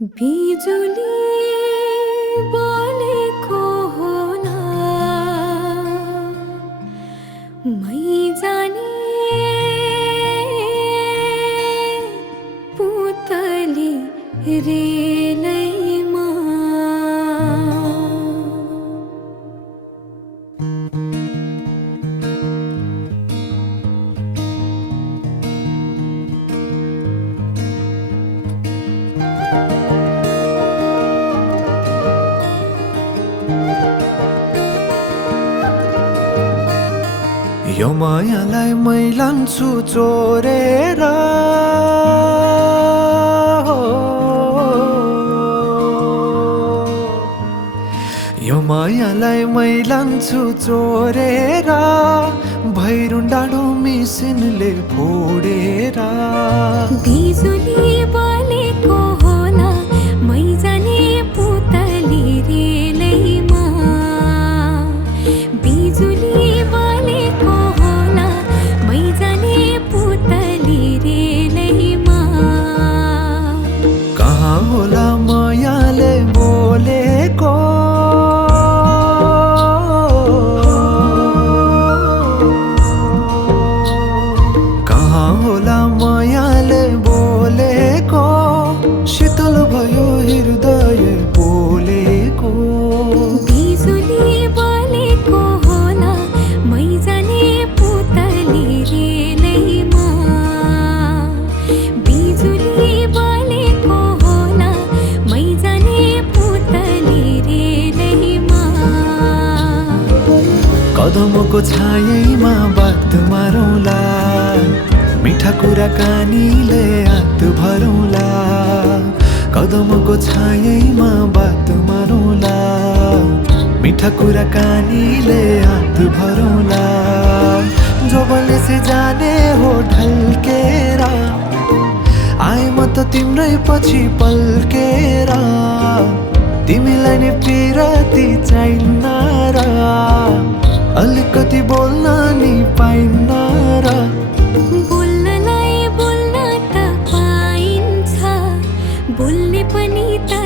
बिजुली बोलेको होला मै जाने पुतली रेलैमा यो मायालाई मै लान्छु चोरेर यो मायालाई मै लान्छु चोरेर भैरुन डाँडो मिसिनले फोडेर बिजुली बोलेको होला मै जाने पुतली रेलैमा बिजुली बोलेको होला मै जाने पुतली रेलैमा कहाँ होला मायाले बोलेको कहाँ होला मायाले बोलेको शीतल भयो हृदय बोलेको बिजुली बोलेको होला मै जाने पुतली रेलैमा बिजुली बोलेको होला मै जाने पुतली रेलैमा कदमको छायैमा बात मारौँला मिठा कुराकानीले हात भरौँला कदमको छायैमा बात मारौँला मिठा कुराकानीले हात भरौँला जोबले से जाने हो ढल्केर आए म त तिम्रै पछि पल्केर तिमीलाई नै पिरती चाहिन्न र अलिकति बोल्न नि पाइन्न र बोल्नलाई बोल्न त पाइन्छ बोल्ने पनि त